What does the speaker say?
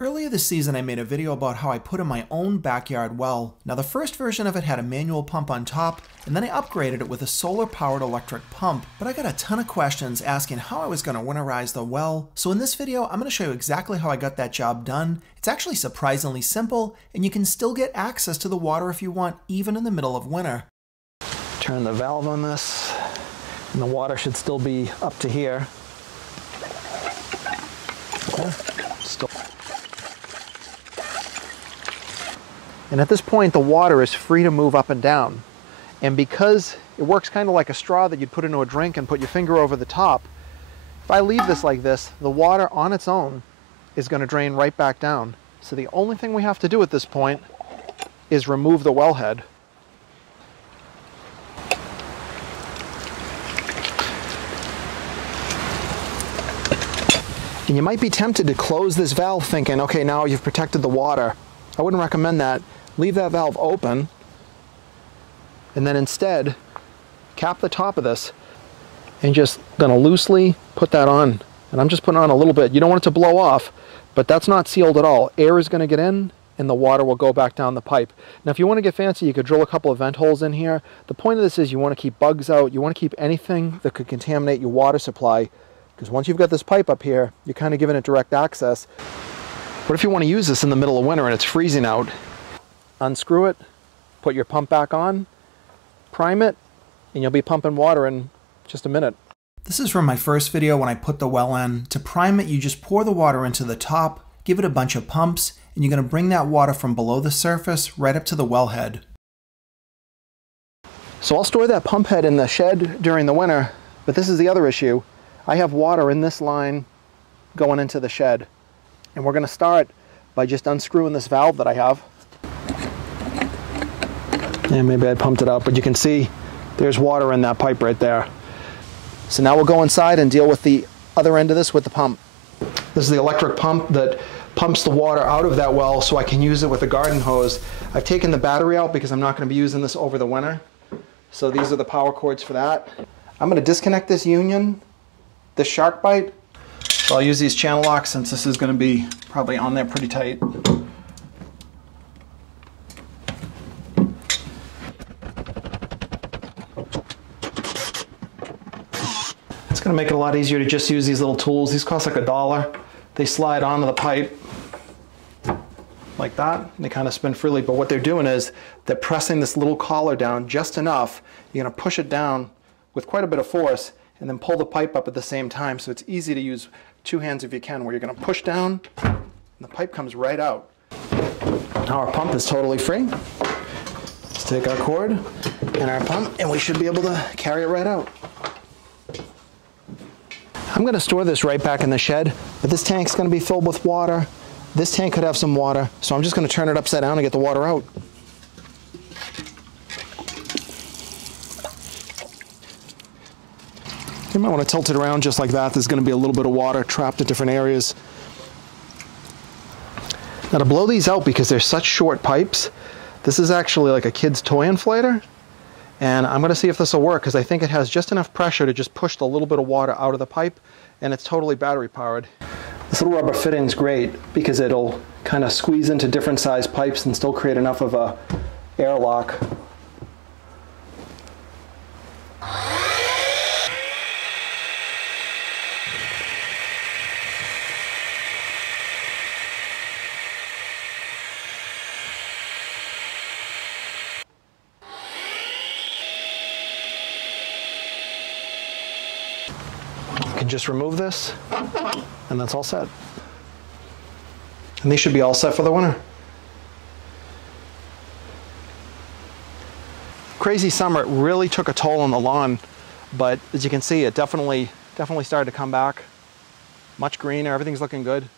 Earlier this season I made a video about how I put in my own backyard well. Now the first version of it had a manual pump on top, and then I upgraded it with a solar powered electric pump, but I got a ton of questions asking how I was going to winterize the well, so in this video I'm going to show you exactly how I got that job done. It's actually surprisingly simple, and you can still get access to the water if you want, even in the middle of winter. Turn the valve on this, and the water should still be up to here. Okay. Still. And at this point, the water is free to move up and down. And because it works kind of like a straw that you'd put into a drink and put your finger over the top, if I leave this like this, the water on its own is going to drain right back down. So the only thing we have to do at this point is remove the wellhead. And you might be tempted to close this valve thinking, okay, now you've protected the water. I wouldn't recommend that. Leave that valve open, and then instead cap the top of this and just gonna loosely put that on. And I'm just putting on a little bit. You don't want it to blow off, but that's not sealed at all. Air is gonna get in and the water will go back down the pipe. Now if you want to get fancy, you could drill a couple of vent holes in here. The point of this is you want to keep bugs out, you want to keep anything that could contaminate your water supply, because once you've got this pipe up here, you're kind of giving it direct access. What if you want to use this in the middle of winter and it's freezing out? Unscrew it, put your pump back on, prime it, and you'll be pumping water in just a minute. This is from my first video when I put the well in. To prime it, you just pour the water into the top, give it a bunch of pumps, and you're going to bring that water from below the surface right up to the wellhead. So I'll store that pump head in the shed during the winter, but this is the other issue. I have water in this line going into the shed. And we're going to start by just unscrewing this valve that I have. And maybe I pumped it out, but you can see there's water in that pipe right there. So now we'll go inside and deal with the other end of this with the pump. This is the electric pump that pumps the water out of that well so I can use it with a garden hose. I've taken the battery out because I'm not going to be using this over the winter. So these are the power cords for that. I'm going to disconnect this union, this Sharkbite. So I'll use these channel locks since this is going to be probably on there pretty tight. It's going to make it a lot easier to just use these little tools. These cost like $1. They slide onto the pipe like that. And they kind of spin freely, but what they're doing is they're pressing this little collar down just enough. You're going to push it down with quite a bit of force and then pull the pipe up at the same time. So it's easy to use two hands if you can, where you're going to push down and the pipe comes right out. Now our pump is totally free. Let's take our cord and our pump and we should be able to carry it right out. I'm going to store this right back in the shed, but this tank's going to be filled with water. This tank could have some water, so I'm just going to turn it upside down and get the water out. You might want to tilt it around just like that. There's going to be a little bit of water trapped in different areas. Now to blow these out, because they're such short pipes, this is actually like a kid's toy inflator. And I'm going to see if this will work, because I think it has just enough pressure to just push the little bit of water out of the pipe, and it's totally battery powered. This little rubber fitting is great because it'll kind of squeeze into different size pipes and still create enough of a airlock. You can just remove this, and that's all set. And these should be all set for the winter. Crazy summer, it really took a toll on the lawn, but as you can see, it definitely started to come back. Much greener, everything's looking good.